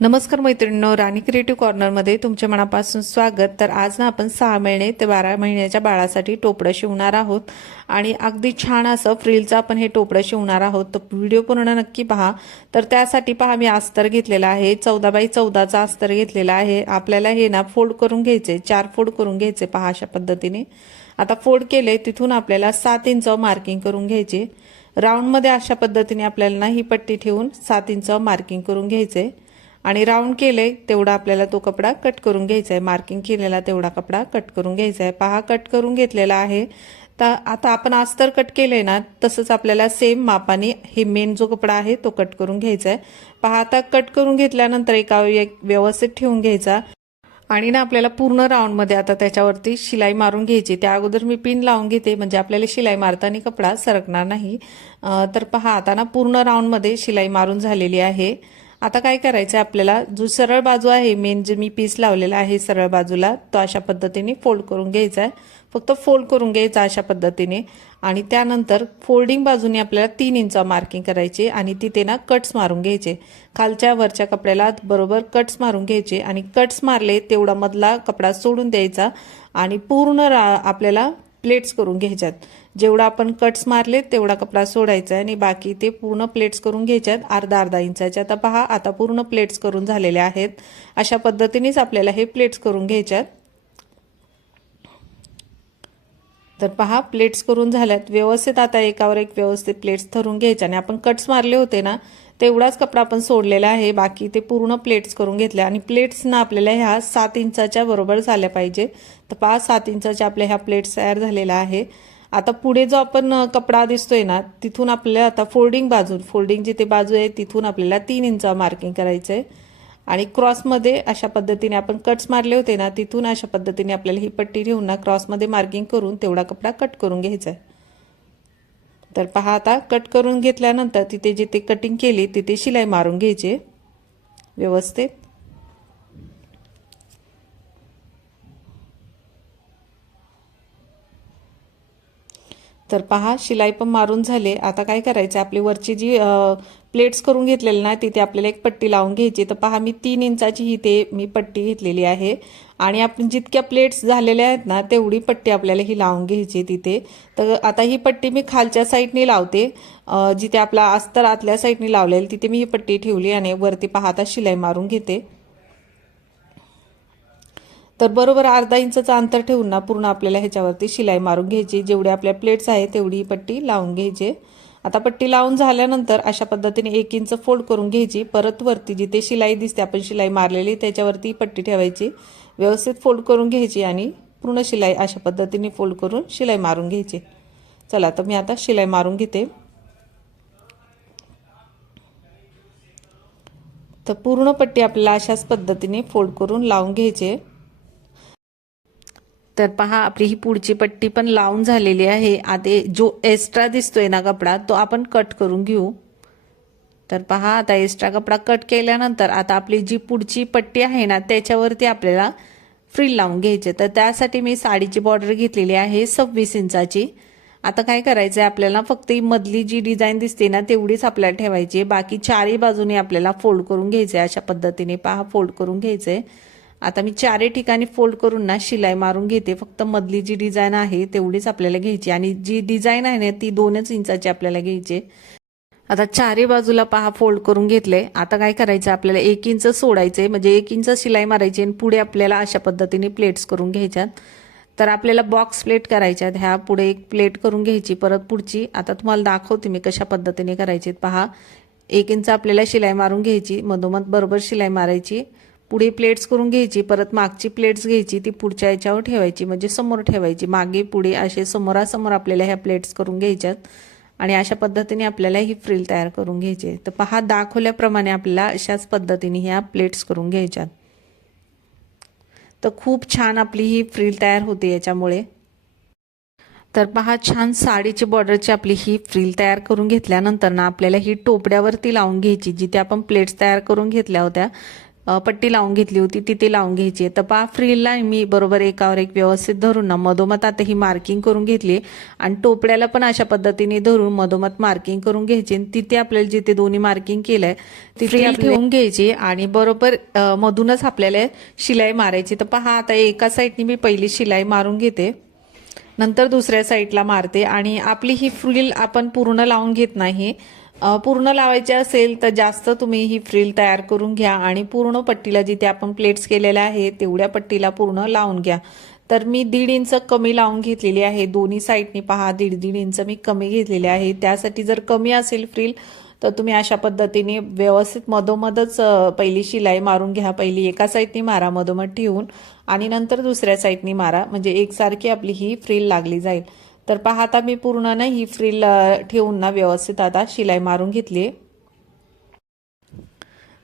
नमस्कार मैत्रिणींनो राणी क्रिएटिव्ह कॉर्नरमध्ये तुमच्या मनापासून स्वागत. तर आज ना आपण सहा महिने ते बारा महिन्याच्या बाळासाठी टोपडं शिवणार आहोत. आणि अगदी छान असं फ्रिलचं आपण हे टोपडं शिवणार आहोत. तर व्हिडिओ पूर्ण नक्की पहा. तर त्यासाठी पहा मी अस्तर घेतलेला आहे. चौदा बाय चौदाचा अस्तर घेतलेला आहे. आपल्याला हे ना फोल्ड करून घ्यायचे. चार फोल्ड करून घ्यायचे पहा अशा पद्धतीने. आता फोल्ड केले तिथून आपल्याला सात इंच मार्किंग करून घ्यायचे. राऊंडमध्ये अशा पद्धतीने आपल्याला ना ही पट्टी ठेवून सात इंच मार्किंग करून घ्यायचे. आणि राऊंड केले तेवढा आपल्याला तो कपडा कट करून घ्यायचा आहे मार्किंग केलेला तेवढा कपडा कट करून घ्यायचा आहे पहा कट करून घेतलेला आहे. तर आता आपण अस्तर कट केले ना तसंच आपल्याला सेम मापाने हे मेन जो कपडा आहे तो कट करून घ्यायचा आहे पहा आता कट करून घेतल्यानंतर एका एक व्यवस्थित ठेवून घ्यायचा. आणि ना आपल्याला पूर्ण राऊंडमध्ये आता त्याच्यावरती शिलाई मारून घ्यायची. त्या अगोदर मी पिन लावून घेते म्हणजे आपल्याला शिलाई मारताना कपडा सरकणार नाही. तर पहा आता ना पूर्ण राऊंडमध्ये शिलाई मारून झालेली आहे. आता काय करायचं आपल्याला? जो सरळ बाजू आहे मेन जे मी पीस लावलेला आहे सरळ बाजूला तो अशा पद्धतीने फोल्ड करून घ्यायचा आहे फक्त फोल्ड करून घ्यायचा अशा पद्धतीने. आणि त्यानंतर फोल्डिंग बाजूने आपल्याला तीन इंच मार्किंग करायची आणि तिथे ना कट्स मारून घ्यायचे. खालच्या वरच्या कपड्याला बरोबर कट्स मारून घ्यायचे आणि कट्स मारले तेवढा मधला कपडा सोडून द्यायचा आणि पूर्ण रा- आपल्याला प्लेट्स करून घ्यायच्यात. जेवढा आपण कट्स मारले तेवढा कपडा सोडायचा आहे आणि बाकी ते पूर्ण प्लेट्स करून घ्यायच्यात अर्धा अर्धा इंचाच्या आता पहा आता पूर्ण प्लेट्स करून झालेल्या आहेत. अशा पद्धतीनेच आपल्याला हे प्लेट्स करून घ्यायच्यात. तर पहा प्लेट्स करून झाल्यात. व्यवस्थित आता एकावर एक व्यवस्थित प्लेट्स धरून घ्यायच्या आणि आपण कट्स मारले होते ना तेवढाच कपडा आपण सोडलेला आहे. बाकी ते पूर्ण प्लेट्स करून घेतल्या आणि प्लेट्स ना आपल्याला ह्या सात इंचाच्या बरोबर झाल्या पाहिजे तर पहा सात इंचाच्या आपल्या ह्या प्लेट्स तयार झालेल्या आहे. आता पुढे जो आपण कपडा दिसतोय ना तिथून आपल्याला आता फोल्डिंग बाजू फोल्डिंग जिथे बाजू आहे तिथून आपल्याला तीन इंच मार्किंग करायचं आहे आणि क्रॉसमध्ये अशा पद्धतीने आपण कट्स मारले होते ना तिथून अशा पद्धतीने आपल्याला ही पट्टी ठेवून ना क्रॉसमध्ये मार्किंग करून तेवढा कपडा कट करून घ्यायचा आहे तर पहा आता कट करून घेतल्यानंतर तिथे जिथे कटिंग केली तिथे शिलाई मारून घ्यायची. व्यवस्थित. तर पहा शिलाई पण मारून झाले. आता काय करायचं? आपली वरची जी प्लेट्स करून घेतलेली ना तिथे आपल्याला एक पट्टी लावून घ्यायची. तर पहा मी तीन इंचाची ही ते मी पट्टी घेतलेली आहे. आणि आपण जितक्या प्लेट्स झालेल्या आहेत ना तेवढी पट्टी आपल्याला ही लावून घ्यायची तिथे. तर आता ही पट्टी मी खालच्या साईडने लावते. जिथे आपला अस्तर आतल्या साईडने लावलेली तिथे मी ही पट्टी ठेवली आणि वरती पाहता शिलाई मारून घेते. तर बरोबर अर्धा इंचचं अंतर ठेवून ना पूर्ण आपल्याला ह्याच्यावरती शिलाई मारून घ्यायची. जेवढे आपल्या प्लेट्स आहे तेवढी ही पट्टी लावून घ्यायची. आता पट्टी लावून झाल्यानंतर अशा पद्धतीने एक इंच फोल्ड करून घ्यायची. परत वरती जिथे शिलाई दिसते आपण शिलाई मारलेली त्याच्यावरती पट्टी ठेवायची. व्यवस्थित फोल्ड करून घ्यायची आणि पूर्ण शिलाई अशा पद्धतीने फोल्ड करून शिलाई मारून घ्यायची. चला तर मी आता शिलाई मारून घेते. तर पूर्ण पट्टी आपल्याला अशाच पद्धतीने फोल्ड करून लावून घ्यायचे. तर पहा आपली ही पुढची पट्टी पण लावून झालेली आहे. आता जो एक्स्ट्रा दिसतोय ना कपडा तो आपण कट करून घेऊ. तर पहा आता एक्स्ट्रा कपडा कट केल्यानंतर आता आपली जी पुढची पट्टी आहे ना त्याच्यावरती आपल्याला फ्रिल लावून घ्यायचे. तर त्यासाठी मी साडीची बॉर्डर घेतलेली आहे सव्वीस इंचाची. आता काय करायचं आहे आपल्याला फक्त ही मधली जी डिझाईन दिसते ना तेवढीच आपल्याला ठेवायची आहे. बाकी चारही बाजूने आपल्याला फोल्ड करून घ्यायचं आहे अशा पद्धतीने पहा फोल्ड करून घ्यायचं आहे आता मी चारही ठिकाणी फोल्ड करून ना शिलाई मारून घेते. फक्त मधली जी डिझाईन आहे तेवढीच आपल्याला घ्यायची. आणि जी डिझाईन आहे ना ती दोनच इंचाची आपल्याला घ्यायची. आता चारही बाजूला पहा फोल्ड करून घेतले. आता काय करायचं? आपल्याला एक इंच सोडायचे म्हणजे एक इंच शिलाई मारायची आणि पुढे आपल्याला अशा पद्धतीने प्लेट्स करून घ्यायच्यात. तर आपल्याला बॉक्स प्लेट करायच्यात ह्या पुढे एक प्लेट करून घ्यायची. परत पुढची. आता तुम्हाला दाखवते मी कशा पद्धतीने करायची पहा एक इंच आपल्याला शिलाई मारून घ्यायची. मधोमध बरोबर शिलाई मारायची. पुढे प्लेट्स करून घ्यायची परत मागची प्लेट्स घ्यायची ती पुढच्या याच्यावर ठेवायची म्हणजे समोर ठेवायची. मागे पुढे असे समोरासमोर आपल्याला ह्या प्लेट्स करून घ्यायच्यात. आणि अशा पद्धतीने आपल्याला ही फ्रिल तयार करून घ्यायची. तर पहा दाखवल्याप्रमाणे आपल्याला अशाच पद्धतीने ह्या प्लेट्स करून घ्यायच्यात. तर खूप छान आपली ही फ्रिल तयार होते याच्यामुळे. तर पहा छान साडीची बॉर्डरची आपली ही फ्रिल तयार करून घेतल्यानंतर ना आपल्याला ही टोपड्यावरती लावून घ्यायची जिथे आपण प्लेट्स तयार करून घेतल्या होत्या. पट्टी लावून घेतली होती तिथे लावून घ्यायची आहे. तर पहा फ्रीलला मी बरोबर एकावर एक व्यवस्थित धरून ना मधोमध आता ही मार्किंग करून घेतली आणि टोपड्याला पण अशा पद्धतीने धरून मधोमध मार्किंग करून घ्यायची आणि तिथे आपल्याला जिथे दोन्ही मार्किंग केलंय तिथे ठेवून घ्यायची आणि बरोबर मधूनच आपल्याला शिलाई मारायची. तर पहा आता एका साईडनी मी पहिली शिलाई मारून घेते. नंतर दुसऱ्या साईडला मारते. आणि आपली ही फ्रील आपण पूर्ण लावून घेत नाही. पूर्ण लावायचे असेल तर जास्त तुम्ही ही फ्रील तयार करून घ्या आणि पूर्ण पट्टीला जिथे आपण प्लेट्स केलेल्या आहे तेवढ्या पट्टीला पूर्ण लावून घ्या. तर मी दीड इंच कमी लावून घेतलेली आहे. दोन्ही साईडनी पहा दीड दीड इंच मी कमी घेतलेले आहे. त्यासाठी जर कमी असेल फ्रील तर तुम्ही अशा पद्धतीने व्यवस्थित मधोमधच पहिली शिलाई मारून घ्या. पहिली एका साईडनी मारा मधोमध ठेवून आणि नंतर दुसऱ्या साईडनी मारा. म्हणजे एकसारखी आपली ही फ्रील लागली जाईल. तर पहा आता मी पूर्ण ना ही फ्रील ठेवून ना व्यवस्थित आता शिलाई मारून घेतली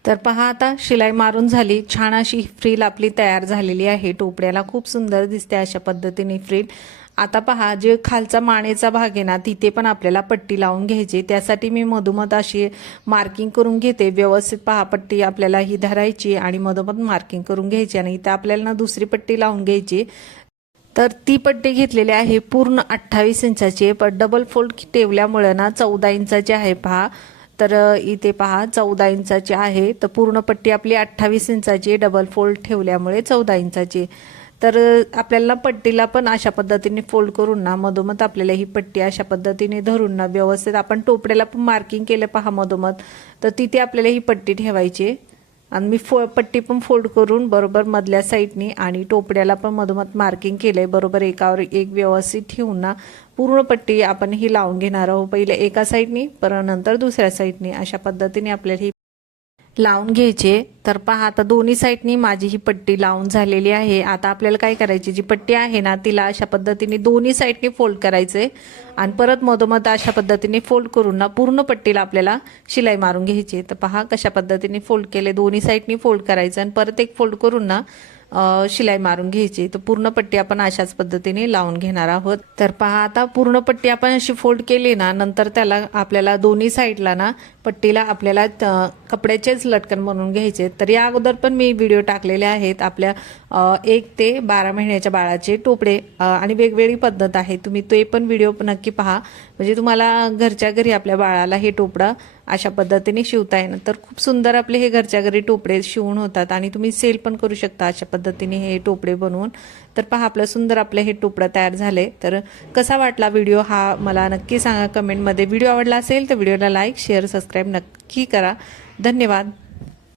तर पहा आता शिलाई मारून झाली. छान अशी फ्रील आपली तयार झालेली आहे. टोपड्याला खूप सुंदर दिसते अशा पद्धतीने फ्रील. आता पहा जे खालचा मानेचा भाग आहे ना तिथे पण आपल्याला पट्टी लावून घ्यायची. त्यासाठी मी मधोमध अशी मार्किंग करून घेते. व्यवस्थित पहा पट्टी आपल्याला ही धरायची आणि मधोमध मार्किंग करून घ्यायची आणि इथं आपल्याला ना दुसरी पट्टी लावून घ्यायची. तर ती पट्टी घेतलेली आहे पूर्ण अठ्ठावीस इंचाची. पण डबल फोल्ड ठेवल्यामुळे ना चौदा इंचाची आहे पहा. तर इथे पहा चौदा इंचाची आहे. तर पूर्ण पट्टी आपली अठ्ठावीस इंचाची आहे डबल फोल्ड ठेवल्यामुळे चौदा इंचाची. तर आपल्याला पट्टीला पण अशा पद्धतीने फोल्ड करून ना मधोमध आपल्याला ही पट्टी अशा पद्धतीने धरून ना व्यवस्थित आपण टोपड्याला पण मार्किंग केलं पहा मधोमध. तर तिथे आपल्याला ही पट्टी ठेवायची आणि मी फो पट्टी पण फोल्ड करून बरोबर मधल्या साईडनी आणि टोपड्याला पण मधोमध मार्किंग केलंय. बरोबर एकावर एक व्यवस्थित ठेवून ना पूर्ण पट्टी आपण ही लावून घेणार आहोत. पहिले एका साईडनी परत नंतर दुसऱ्या साईडनी. अशा पद्धतीने आपल्याला ही लावून घ्यायचे. तर पहा आता दोन्ही साईडनी माझी ही पट्टी लावून झालेली आहे. आता आपल्याला काय करायची जी पट्टी आहे ना तिला अशा पद्धतीने दोन्ही साईडनी फोल्ड करायचे. आणि परत मधोमध अशा पद्धतीने फोल्ड करून ना पूर्ण पट्टीला आपल्याला शिलाई मारून घ्यायची. तर पहा कशा पद्धतीने फोल्ड केले दोन्ही साईडनी फोल्ड करायचं. आणि परत एक फोल्ड करून ना शिलाई मारून घ्यायची. तर पूर्ण पट्टी आपण अशाच पद्धतीने लावून घेणार आहोत. तर पहा आता पूर्ण पट्टी आपण अशी फोल्ड केली ना नंतर त्याला आपल्याला दोन्ही साईडला ना पट्टीला आपल्याला त- कपड्याचेच लटकन म्हणून घ्यायचे. तर या अगोदर पण मी व्हिडिओ टाकलेले आहेत आपल्या एक ते बारा महिन्याच्या बाळाचे टोपडे आणि वेगवेगळी पद्धत आहे. तुम्ही ते पण व्हिडिओ नक्की पहा. म्हणजे तुम्हाला घरच्या घरी आपल्या बाळाला हे टोपडं अशा पद्धतीने शिवता येणं. तर खूप सुंदर आपले हे घरच्या घरी टोपडे शिवून होतात आणि तुम्ही सेल पण करू शकता अशा पद्धतीने हे टोपडे बनवून. तर पहा आपलं सुंदर आपलं हे टोपडं तयार झाले. तर कसा वाटला व्हिडिओ हा मला नक्की सांगा कमेंटमध्ये व्हिडिओ आवडला असेल तर व्हिडिओला लाईक शेअर सबस्क्राईब नक्की करा. धन्यवाद.